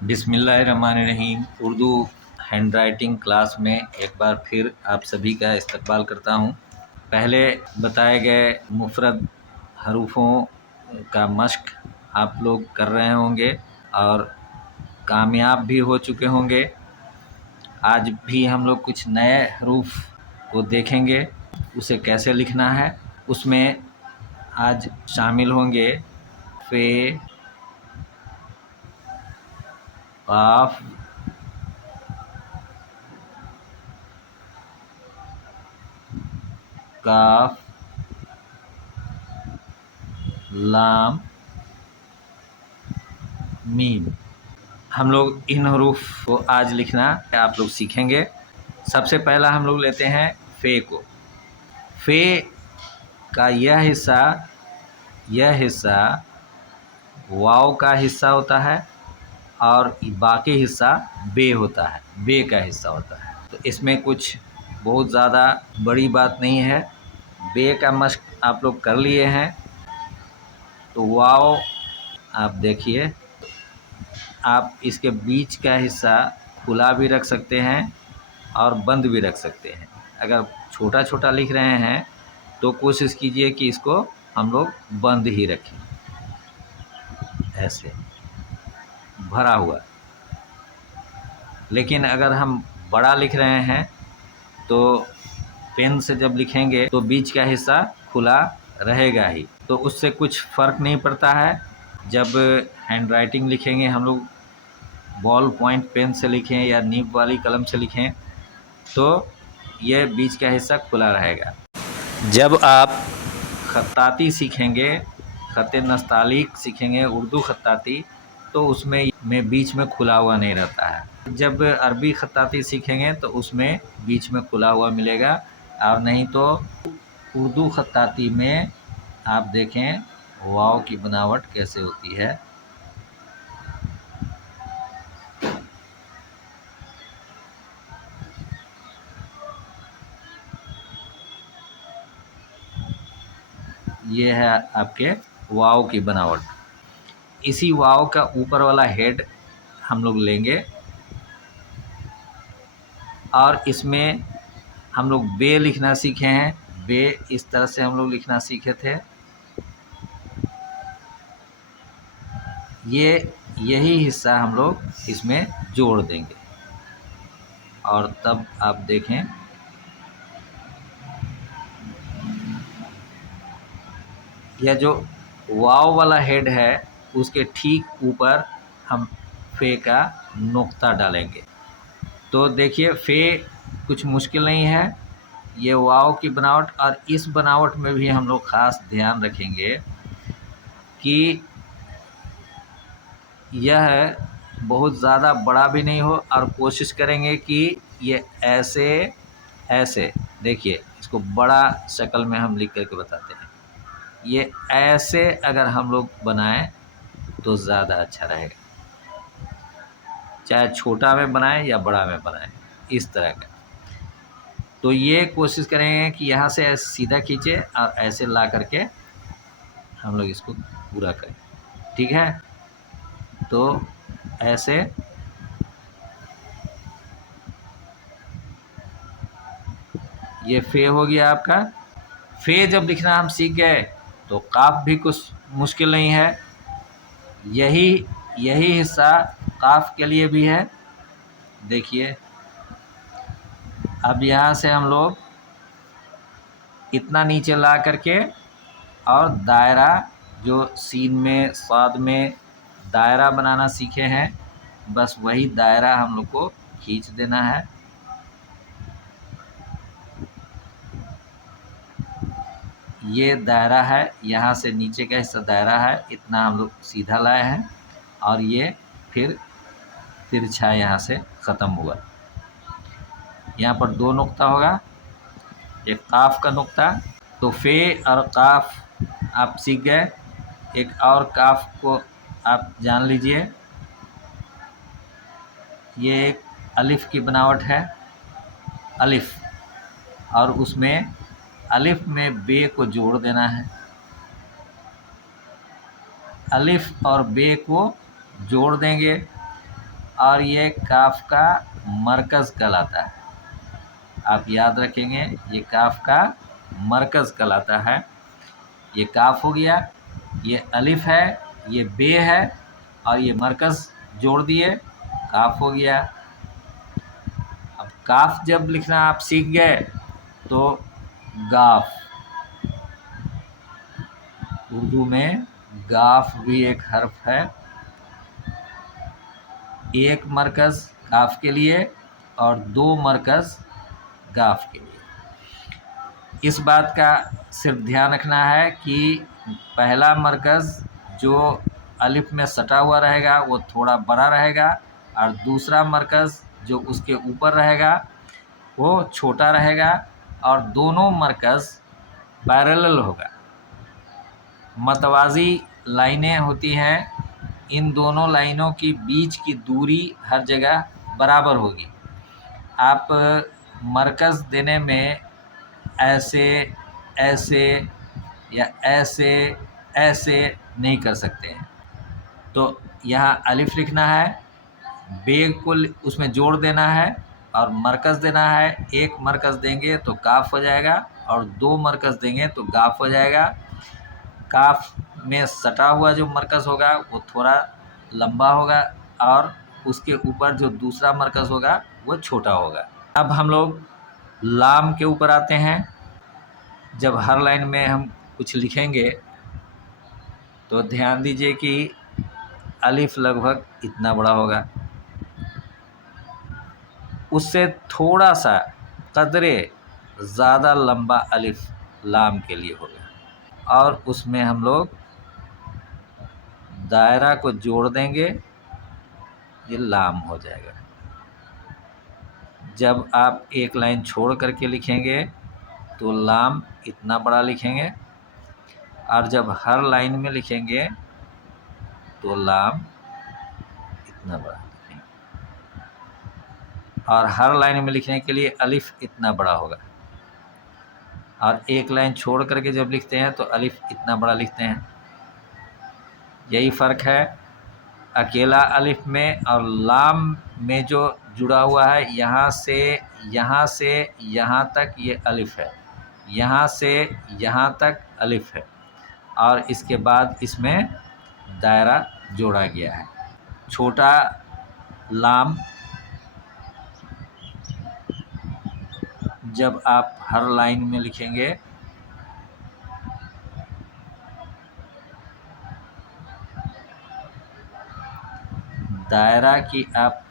बिस्मिल्लाहिर्रहमानिर्रहीम। Urdu hand writing class में एक बार फिर आप सभी का इस्तकबाल करता हूँ। पहले बताए गए मुफरद हरूफों का मश्क आप लोग कर रहे होंगे और कामयाब भी हो चुके होंगे। आज भी हम लोग कुछ नए हरूफ को देखेंगे, उसे कैसे लिखना है। उसमें आज शामिल होंगे फे, काफ, काफ, लाम, मीम। हम लोग इन हरूफ को आज लिखना आप लोग सीखेंगे। सबसे पहला हम लोग लेते हैं फ़े को। फ़े का यह हिस्सा वाव का हिस्सा होता है और बाकी हिस्सा बे होता है, बे का हिस्सा होता है। तो इसमें कुछ बहुत ज़्यादा बड़ी बात नहीं है। बे का मश्क आप लोग कर लिए हैं तो वाव आप देखिए, आप इसके बीच का हिस्सा खुला भी रख सकते हैं और बंद भी रख सकते हैं। अगर छोटा छोटा लिख रहे हैं तो कोशिश कीजिए कि इसको हम लोग बंद ही रखें, ऐसे भरा हुआ। लेकिन अगर हम बड़ा लिख रहे हैं तो पेन से जब लिखेंगे तो बीच का हिस्सा खुला रहेगा ही, तो उससे कुछ फ़र्क नहीं पड़ता है। जब हैंड राइटिंग लिखेंगे हम लोग बॉल पॉइंट पेन से लिखें या नीब वाली कलम से लिखें तो ये बीच का हिस्सा खुला रहेगा। जब आप खत्ताती सीखेंगे, ख़त नस्तालिक सीखेंगे, उर्दू खत्ताती, तो उसमें बीच में खुला हुआ नहीं रहता है। जब अरबी खत्ताती सीखेंगे तो उसमें बीच में खुला हुआ मिलेगा, और नहीं तो उर्दू खत्ताती में आप देखें वाव की बनावट कैसे होती है। ये है आपके वाव की बनावट। इसी वाव का ऊपर वाला हेड हम लोग लेंगे और इसमें हम लोग बे लिखना सीखे हैं। बे इस तरह से हम लोग लिखना सीखे थे। यही हिस्सा हम लोग इसमें जोड़ देंगे और तब आप देखें यह जो वाव वाला हेड है उसके ठीक ऊपर हम फे का नुक्ता डालेंगे। तो देखिए फे कुछ मुश्किल नहीं है, ये वाव की बनावट। और इस बनावट में भी हम लोग ख़ास ध्यान रखेंगे कि यह बहुत ज़्यादा बड़ा भी नहीं हो, और कोशिश करेंगे कि ये ऐसे देखिए, इसको बड़ा शक्ल में हम लिख करके बताते हैं। ये ऐसे अगर हम लोग बनाएं तो ज़्यादा अच्छा रहेगा, चाहे छोटा में बनाएं या बड़ा में बनाएं, इस तरह का। तो ये कोशिश करेंगे कि यहाँ से ऐसे सीधा खींचे और ऐसे ला करके हम लोग इसको पूरा करें, ठीक है। तो ऐसे ये फे हो गया आपका। फे जब लिखना हम सीख गए तो काफ भी कुछ मुश्किल नहीं है। यही हिस्सा काफ के लिए भी है। देखिए अब यहाँ से हम लोग इतना नीचे ला करके और दायरा, जो सीन में स्वाद में दायरा बनाना सीखे हैं, बस वही दायरा हम लोग को खींच देना है। ये दायरा है, यहाँ से नीचे का हिस्सा दायरा है, इतना हम लोग सीधा लाए हैं और ये फिर तिरछा यहाँ से ख़त्म हुआ। यहाँ पर दो नुक्ता होगा, एक काफ का नुक्ता। तो फे और काफ आप सीख गए। एक और काफ को आप जान लीजिए, ये एक अलिफ की बनावट है, अलिफ, और उसमें अलिफ में बे को जोड़ देना है। अलिफ और बे को जोड़ देंगे और ये काफ का मरकज़ कहलाता है। आप याद रखेंगे, ये काफ का मरकज़ कहलाता है। ये काफ हो गया, ये अलिफ है, ये बे है और ये मरकज़ जोड़ दिए, काफ हो गया। अब काफ जब लिखना आप सीख गए तो गाफ, उर्दू में गाफ भी एक हर्फ है। एक मरकज़ काफ के लिए और दो मरकज़ गाफ के लिए। इस बात का सिर्फ ध्यान रखना है कि पहला मरकज़ जो अलिफ में सटा हुआ रहेगा वो थोड़ा बड़ा रहेगा और दूसरा मरकज़ जो उसके ऊपर रहेगा वो छोटा रहेगा और दोनों मरकज़ पैरेलल होगा। मतवाज़ी लाइनें होती हैं, इन दोनों लाइनों की बीच की दूरी हर जगह बराबर होगी। आप मरकज़ देने में ऐसे ऐसे या ऐसे ऐसे नहीं कर सकते हैं। तो यहाँ अलिफ लिखना है, बे को उसमें जोड़ देना है और मरकज़ देना है। एक मरकज़ देंगे तो काफ हो जाएगा और दो मरकज़ देंगे तो गाफ हो जाएगा। काफ में सटा हुआ जो मरकज़ होगा वो थोड़ा लंबा होगा और उसके ऊपर जो दूसरा मरकज़ होगा वो छोटा होगा। अब हम लोग लाम के ऊपर आते हैं। जब हर लाइन में हम कुछ लिखेंगे तो ध्यान दीजिए कि अलिफ लगभग इतना बड़ा होगा, उससे थोड़ा सा कदरे ज़्यादा लंबा अलिफ लाम के लिए होगा और उसमें हम लोग दायरा को जोड़ देंगे, ये लाम हो जाएगा। जब आप एक लाइन छोड़ करके लिखेंगे तो लाम इतना बड़ा लिखेंगे और जब हर लाइन में लिखेंगे तो लाम इतना बड़ा लिखेंगे और हर लाइन में लिखने के लिए अलिफ इतना बड़ा होगा और एक लाइन छोड़ करके जब लिखते हैं तो अलिफ इतना बड़ा लिखते हैं। यही फ़र्क है अकेला अलिफ में और लाम में जो जुड़ा हुआ है। यहाँ से यहाँ तक ये अलिफ है, यहाँ से यहाँ तक अलिफ है और इसके बाद इसमें दायरा जोड़ा गया है। छोटा लाम जब आप हर लाइन में लिखेंगे दायरा की आप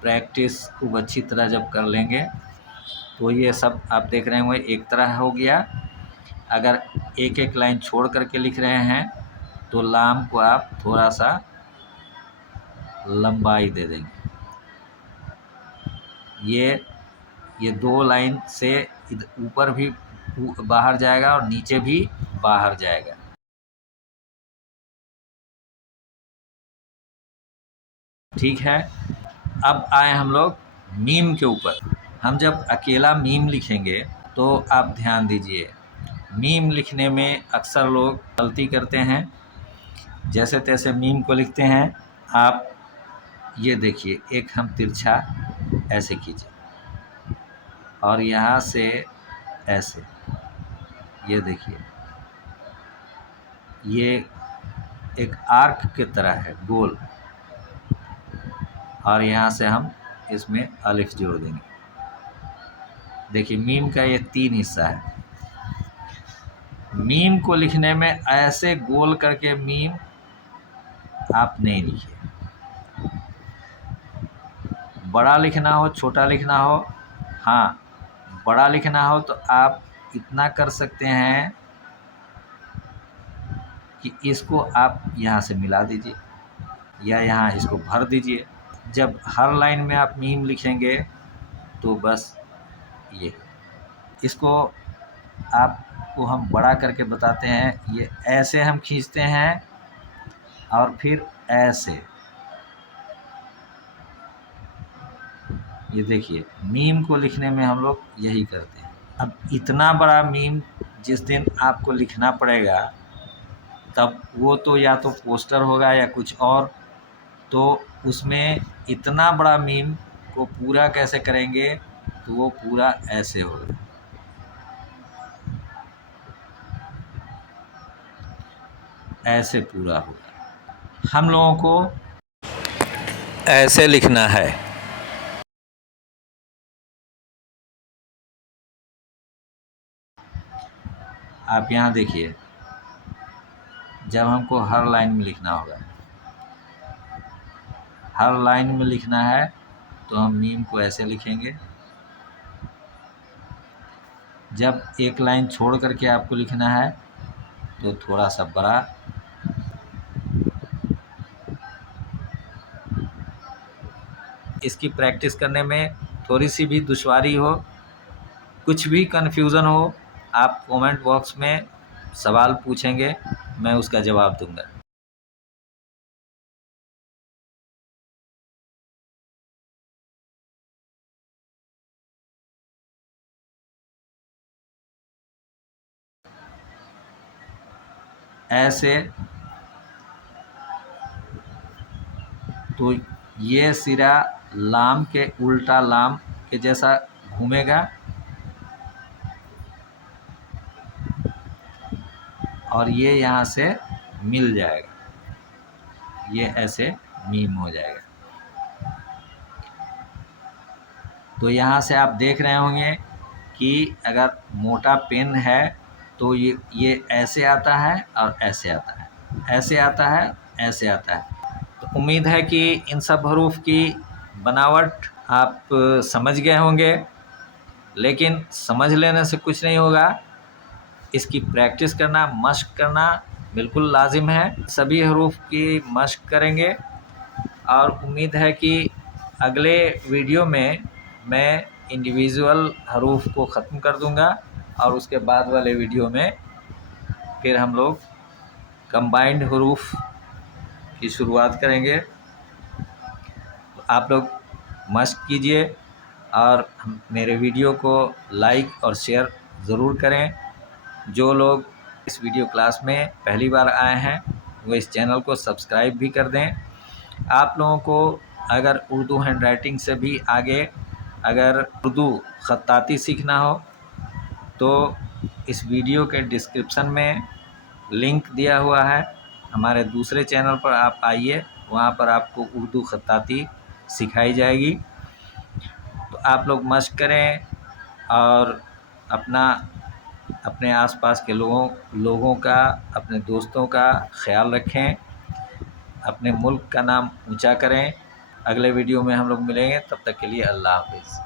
प्रैक्टिस खूब अच्छी तरह जब कर लेंगे तो ये सब आप देख रहे होंगे एक तरह हो गया। अगर एक एक लाइन छोड़ करके लिख रहे हैं तो लाम को आप थोड़ा सा लंबाई दे देंगे। ये दो लाइन से ऊपर भी बाहर जाएगा और नीचे भी बाहर जाएगा। ठीक है, अब आए हम लोग मीम के ऊपर। हम जब अकेला मीम लिखेंगे तो आप ध्यान दीजिए, मीम लिखने में अक्सर लोग गलती करते हैं। जैसे तैसे मीम को लिखते हैं। आप ये देखिए, एक हम तिरछा ऐसे खींचे और यहाँ से ऐसे, ये देखिए ये एक आर्क की तरह है गोल और यहाँ से हम इसमें अलिफ जोड़ देंगे। देखिए मीम का ये तीन हिस्सा है। मीम को लिखने में ऐसे गोल करके मीम आप नहीं लिखिए। बड़ा लिखना हो छोटा लिखना हो, हाँ बड़ा लिखना हो तो आप इतना कर सकते हैं कि इसको आप यहाँ से मिला दीजिए या यहाँ इसको भर दीजिए। जब हर लाइन में आप मीम लिखेंगे तो बस ये इसको आपको हम बड़ा करके बताते हैं। ये ऐसे हम खींचते हैं और फिर ऐसे, ये देखिए मीम को लिखने में हम लोग यही करते हैं। अब इतना बड़ा मीम जिस दिन आपको लिखना पड़ेगा तब वो तो या तो पोस्टर होगा या कुछ और, तो उसमें इतना बड़ा मीम को पूरा कैसे करेंगे, तो वो पूरा ऐसे होगा, ऐसे पूरा होगा। हम लोगों को ऐसे लिखना है। आप यहाँ देखिए, जब हमको हर लाइन में लिखना होगा, हर लाइन में लिखना है, तो हम मीम को ऐसे लिखेंगे। जब एक लाइन छोड़ करके आपको लिखना है तो थोड़ा सा बड़ा, इसकी प्रैक्टिस करने में थोड़ी सी भी दुश्वारी हो, कुछ भी कन्फ्यूज़न हो, आप कमेंट बॉक्स में सवाल पूछेंगे, मैं उसका जवाब दूंगा। ऐसे, तो ये सिरा लाम के उल्टा लाम के जैसा घूमेगा और ये यहाँ से मिल जाएगा, ये ऐसे मीम हो जाएगा। तो यहाँ से आप देख रहे होंगे कि अगर मोटा पेन है तो ये ऐसे आता है और ऐसे आता है, ऐसे आता है, ऐसे आता है। तो उम्मीद है कि इन सब हरूफ की बनावट आप समझ गए होंगे, लेकिन समझ लेने से कुछ नहीं होगा, इसकी प्रैक्टिस करना, मश्क करना बिल्कुल लाजिम है। सभी हरूफ की मश्क करेंगे और उम्मीद है कि अगले वीडियो में मैं इंडिविजुअल हरूफ को ख़त्म कर दूंगा और उसके बाद वाले वीडियो में फिर हम लोग कंबाइंड हरूफ की शुरुआत करेंगे। तो आप लोग मश्क कीजिए और मेरे वीडियो को लाइक और शेयर ज़रूर करें। जो लोग इस वीडियो क्लास में पहली बार आए हैं वो इस चैनल को सब्सक्राइब भी कर दें। आप लोगों को अगर उर्दू हैंड राइटिंग से भी आगे अगर उर्दू ख़त्ताती सीखना हो तो इस वीडियो के डिस्क्रिप्शन में लिंक दिया हुआ है, हमारे दूसरे चैनल पर आप आइए, वहाँ पर आपको उर्दू ख़त्ताती सिखाई जाएगी। तो आप लोग मश्क करें और अपने आसपास के लोगों का, अपने दोस्तों का ख्याल रखें, अपने मुल्क का नाम ऊंचा करें। अगले वीडियो में हम लोग मिलेंगे, तब तक के लिए अल्लाह हाफ़िज़।